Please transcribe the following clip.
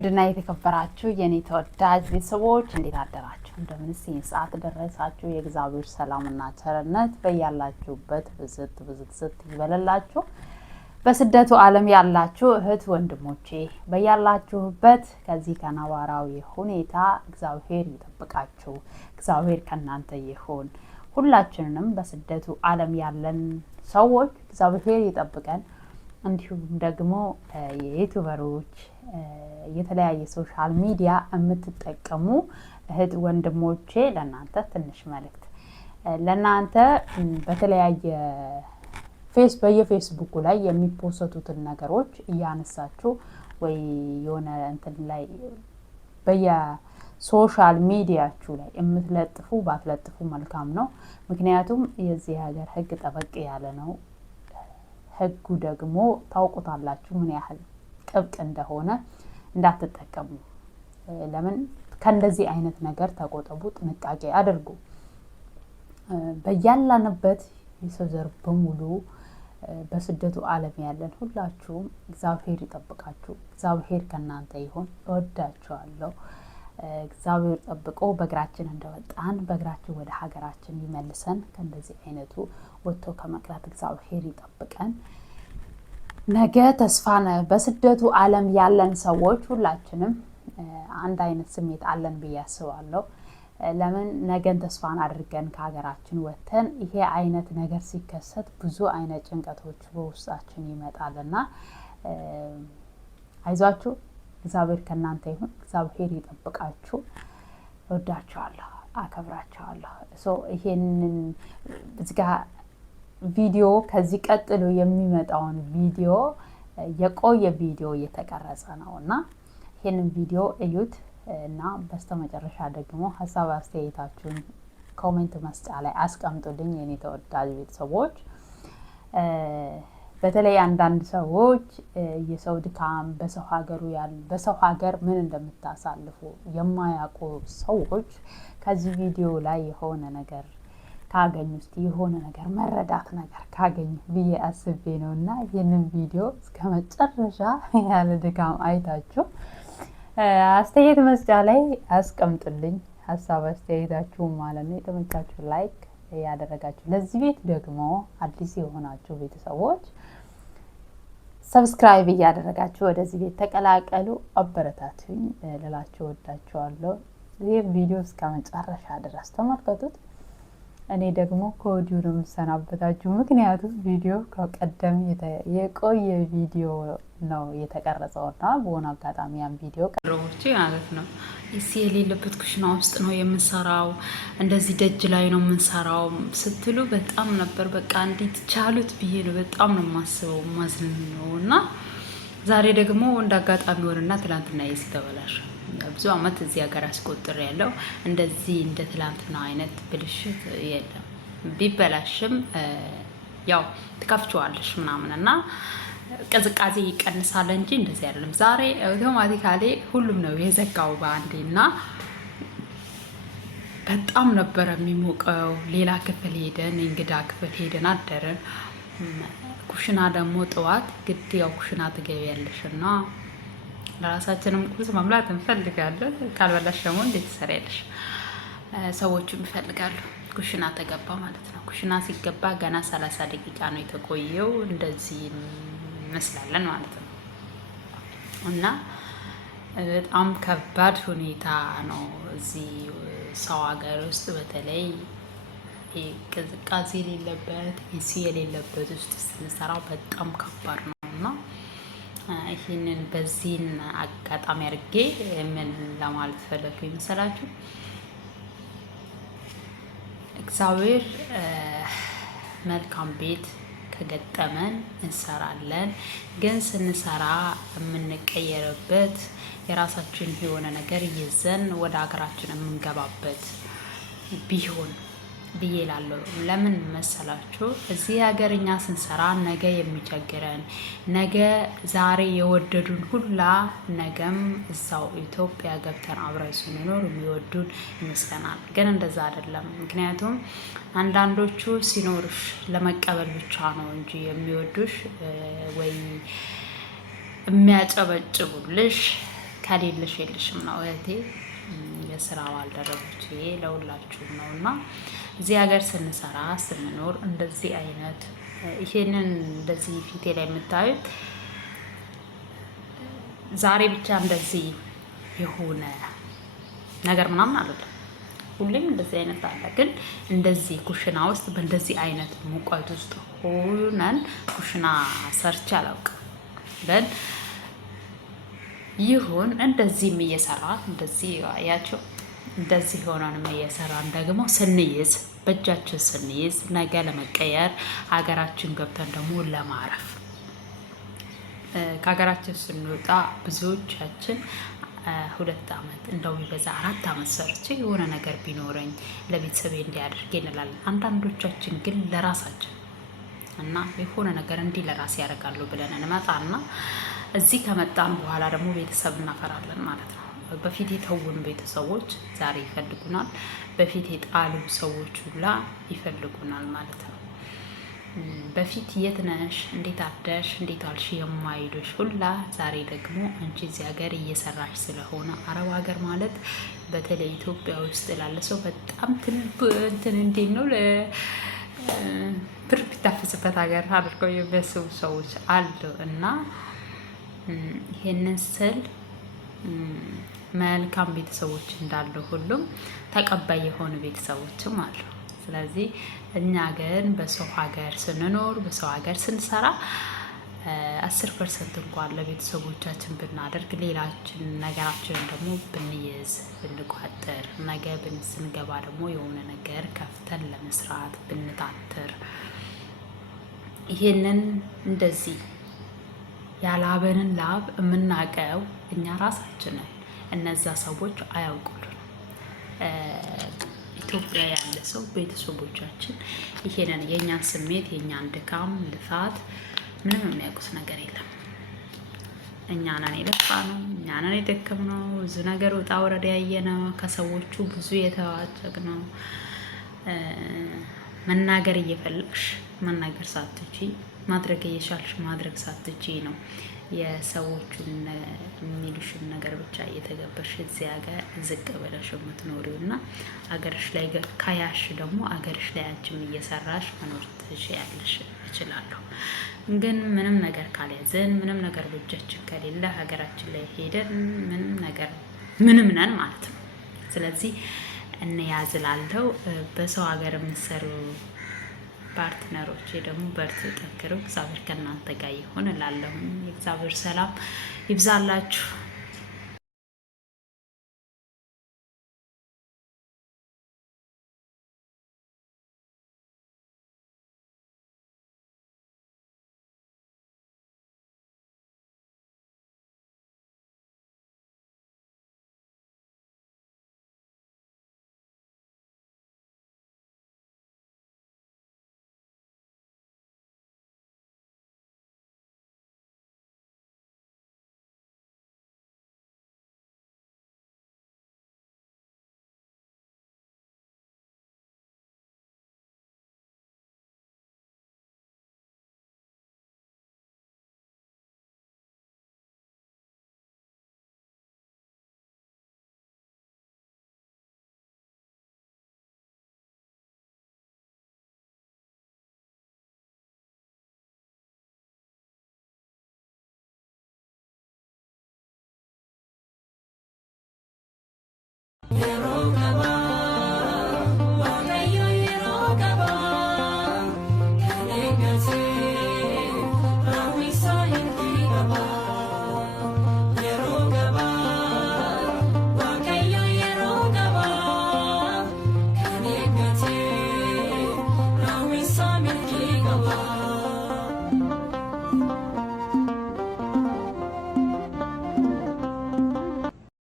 ድና የተከበራችሁ የኔ ተወዳጅ ቤተሰቦች እንዴት አደራችሁ? እንደምንስ ሰዓት ደረሳችሁ? የእግዚአብሔር ሰላምና ቸርነት በያላችሁበት ብዝት ይበለላችሁ። በስደቱ ዓለም ያላችሁ እህት ወንድሞቼ በያላችሁበት ከዚህ ከነባራዊ ሁኔታ እግዚአብሔር ይጠብቃችሁ። እግዚአብሔር ከናንተ ይሁን። ሁላችንንም በስደቱ ዓለም ያለን ሰዎች እግዚአብሔር ይጠብቀን። እንዲሁም ደግሞ የዩቲዩበሮች የተለያየ ሶሻል ሚዲያ የምትጠቀሙ እህት ወንድሞቼ ለናንተ ትንሽ መልእክት ለናንተ በተለያየ በየፌስቡክ ላይ የሚፖስቱትን ነገሮች እያነሳችሁ ወይ የሆነ እንትን ላይ በየሶሻል ሚዲያችሁ ላይ የምትለጥፉ ባትለጥፉ መልካም ነው። ምክንያቱም የዚህ ሀገር ሕግ ጠበቅ ያለ ነው። ሕጉ ደግሞ ታውቁታላችሁ ምን ያህል ጥብቅ እንደሆነ። እንዳትጠቀሙ። ለምን ከእንደዚህ አይነት ነገር ተቆጠቡ፣ ጥንቃቄ አድርጉ። በያላንበት የሰው ዘር በሙሉ በስደቱ ዓለም ያለን ሁላችሁም እግዚአብሔር ይጠብቃችሁ። እግዚአብሔር ከናንተ ይሁን። እወዳችኋለሁ። እግዚአብሔር ጠብቆ በእግራችን እንደወጣን በእግራችን ወደ ሀገራችን ይመልሰን። ከእንደዚህ አይነቱ ወጥቶ ከመቅረት እግዚአብሔር ይጠብቀን። ነገ ተስፋ በስደቱ ዓለም ያለን ሰዎች ሁላችንም አንድ አይነት ስሜት አለን ብዬ አስባለሁ። ለምን ነገን ተስፋን አድርገን ከሀገራችን ወጥተን ይሄ አይነት ነገር ሲከሰት ብዙ አይነት ጭንቀቶች በውስጣችን ይመጣልና አይዟችሁ፣ እግዚአብሔር ከናንተ ይሁን። እግዚአብሔር ይጠብቃችሁ። እወዳችኋለሁ፣ አከብራችኋለሁ። ይሄንን እዚጋ ቪዲዮ ከዚህ ቀጥሎ የሚመጣውን ቪዲዮ የቆየ ቪዲዮ እየተቀረጸ ነው እና ይሄንን ቪዲዮ እዩት እና በስተመጨረሻ ደግሞ ሀሳብ አስተያየታችሁን ኮሜንት መስጫ ላይ አስቀምጡልኝ የኔ ተወዳጅ ቤተሰቦች። በተለይ አንዳንድ ሰዎች የሰው ድካም በሰው ሀገር ምን እንደምታሳልፉ የማያውቁ ሰዎች ከዚህ ቪዲዮ ላይ የሆነ ነገር ካገኙ እስቲ የሆነ ነገር መረዳት ነገር ካገኙ ብዬ አስቤ ነው እና ይህንን ቪዲዮ እስከ መጨረሻ ያለ ድካም አይታችሁ አስተያየት መስጫ ላይ አስቀምጡልኝ ሀሳብ አስተያየታችሁ ማለት ነው። የተመቻችሁ ላይክ ያደረጋችሁ፣ ለዚህ ቤት ደግሞ አዲስ የሆናችሁ ቤተሰቦች ሰብስክራይብ እያደረጋችሁ ወደዚህ ቤት ተቀላቀሉ፣ አበረታቱኝ ልላችሁ ወዳችኋለሁ። ይህ ቪዲዮ እስከ መጨረሻ ድረስ ተመልከቱት። እኔ ደግሞ ከወዲሁ ነው የምሰናበታችሁ። ምክንያቱም ቪዲዮ ከቀደም የቆየ ቪዲዮ ነው የተቀረጸውና በሆነ አጋጣሚ ያን ቪዲዮ ቀረቦቼ ማለት ነው እሲ የሌለበት ኩሽና ውስጥ ነው የምንሰራው፣ እንደዚህ ደጅ ላይ ነው የምንሰራው ስትሉ በጣም ነበር በቃ እንዴት ቻሉት ብዬ ነው በጣም ነው የማስበው ማዝን ነው። እና ዛሬ ደግሞ እንደ አጋጣሚ ሆነና ትላንትና የሲ ተበላሽ ብዙ አመት እዚህ ሀገር አስቆጥር ያለው እንደዚህ እንደ ትላንትና አይነት ብልሽት የለም። ቢበላሽም ያው ትከፍቻለሽ ምናምን እና ቅዝቃዜ ይቀንሳል እንጂ እንደዚህ አይደለም። ዛሬ አውቶማቲካሊ ሁሉም ነው የዘጋው ባንዴና በጣም ነበር የሚሞቀው። ሌላ ክፍል ሄደን እንግዳ ክፍል ሄደን አደረን። ኩሽና ደግሞ ጠዋት ግድ ያው ኩሽና ትገቢያለሽና ለራሳችንም ቁርስ መብላት እንፈልጋለን። ካልበላሽ ደግሞ እንዴት ትሰሪያለሽ? ሰዎቹም ይፈልጋሉ። ኩሽና ተገባ ማለት ነው። ኩሽና ሲገባ ገና 30 ደቂቃ ነው የተቆየው። እንደዚህ መስላለን ማለት ነው። እና በጣም ከባድ ሁኔታ ነው እዚህ ሰው ሀገር ውስጥ በተለይ ቅዝቃዜ የሌለበት ኤሲ የሌለበት ውስጥ ስንሰራው በጣም ከባድ ነው እና ይህንን በዚህን አጋጣሚ አድርጌ ምን ለማለት ፈለኩ ይመስላችሁ? እግዚአብሔር መልካም ቤት ከገጠመን እንሰራለን። ግን ስንሰራ የምንቀየርበት የራሳችን የሆነ ነገር ይዘን ወደ ሀገራችን የምንገባበት ቢሆን ብዬ እላለሁ። ለምን መሰላችሁ? እዚህ ሀገር እኛ ስንሰራ ነገ የሚቸግረን ነገ ዛሬ የወደዱን ሁላ ነገም እዛው ኢትዮጵያ ገብተን አብረን ስንኖር የሚወዱን ይመስለናል። ግን እንደዛ አይደለም። ምክንያቱም አንዳንዶቹ ሲኖርሽ ለመቀበል ብቻ ነው እንጂ የሚወዱሽ ወይ የሚያጨበጭቡልሽ ከሌለሽ የለሽም ነው እህቴ። የስራ ባልደረቦቼ ለሁላችሁም ነው። እና እዚህ ሀገር ስንሰራ ስንኖር እንደዚህ አይነት ይሄንን እንደዚህ ፊቴ ላይ የምታዩት ዛሬ ብቻ እንደዚህ የሆነ ነገር ምናምን አይደለም። ሁሌም እንደዚህ አይነት አለ። ግን እንደዚህ ኩሽና ውስጥ በእንደዚህ አይነት ሙቀት ውስጥ ሆነን ኩሽና ሰርቼ አላውቅም። ግን ይሁን እንደዚህም እየሰራ እንደዚህ ያቸው እንደዚህ ሆነንም እየሰራን ደግሞ ስንይዝ በእጃችን ስንይዝ ነገ ለመቀየር ሀገራችን ገብተን ደግሞ ለማረፍ ከሀገራችን ስንወጣ ብዙዎቻችን 2 ዓመት እንደው ቢበዛ 4 ዓመት ሰርቼ የሆነ ነገር ቢኖረኝ ለቤተሰቤ እንዲያደርግ እንላለን። አንዳንዶቻችን ግን ለራሳችን እና የሆነ ነገር እንዲህ ለራሴ ያደርጋሉ ብለን እንመጣና እዚህ ከመጣን በኋላ ደግሞ ቤተሰብ እናፈራለን ማለት ነው። በፊት የተውን ቤተሰቦች ዛሬ ይፈልጉናል። በፊት የጣሉ ሰዎች ሁላ ይፈልጉናል ማለት ነው። በፊት የት ነሽ፣ እንዴት አደርሽ፣ እንዴት አልሽ የማይሉሽ ሁላ ዛሬ ደግሞ አንቺ እዚህ ሀገር እየሰራሽ ስለሆነ አረብ ሀገር ማለት በተለይ ኢትዮጵያ ውስጥ ላለ ሰው በጣም እንትን እንዴት ነው ብር ቢታፈስበት ሀገር አድርገው የሚያስቡ ሰዎች አሉ። እና ይሄንን ስል መልካም ቤተሰቦች እንዳሉ ሁሉም ተቀባይ የሆኑ ቤተሰቦችም አሉ። ስለዚህ እኛ ግን በሰው ሀገር ስንኖር በሰው ሀገር ስንሰራ 10% እንኳን ለቤተሰቦቻችን ብናደርግ ሌላችን ነገራችንን ደግሞ ብንይዝ ብንቋጥር ነገ ስንገባ ደግሞ የሆነ ነገር ከፍተን ለመስራት ብንታትር ይሄንን እንደዚህ ያላበንን ላብ የምናቀው እኛ ራሳችንን እነዛ ሰዎች አያውቁልን። ኢትዮጵያ ያለ ሰው ቤተሰቦቻችን ይሄንን የእኛን ስሜት የእኛን ድካም ልፋት ምንም የሚያውቁት ነገር የለም። እኛ ነን የለፋነው፣ እኛ ነን የደከምነው፣ ብዙ ነገር ውጣ ውረድ ያየነው፣ ከሰዎቹ ብዙ የተዋጨቅነው። መናገር እየፈለግሽ መናገር ሳትቺ ማድረግ እየቻልሽ ማድረግ ሳትቺ ነው የሰዎቹን የሚሉሽን ነገር ብቻ እየተገበርሽ እዚህ ሀገር ዝቅ ብለሽ የምትኖሪው እና አገርሽ ላይ ካያሽ ደግሞ አገርሽ ላይ አንቺም እየሰራሽ መኖር ትችያለሽ። እችላለሁ። ግን ምንም ነገር ካልያዘን ምንም ነገር በእጃችን ከሌለ ሀገራችን ላይ ሄደን ምንም ነገር ምንም ነን ማለት ነው። ስለዚህ እንያዝላለው። በሰው ሀገር የምትሰሩ ፓርትነሮች ደግሞ በርቱ፣ ጠንክሩ። እግዚአብሔር ከእናንተ ጋር ይሁን እላለሁ። የእግዚአብሔር ሰላም ይብዛላችሁ። Yeah.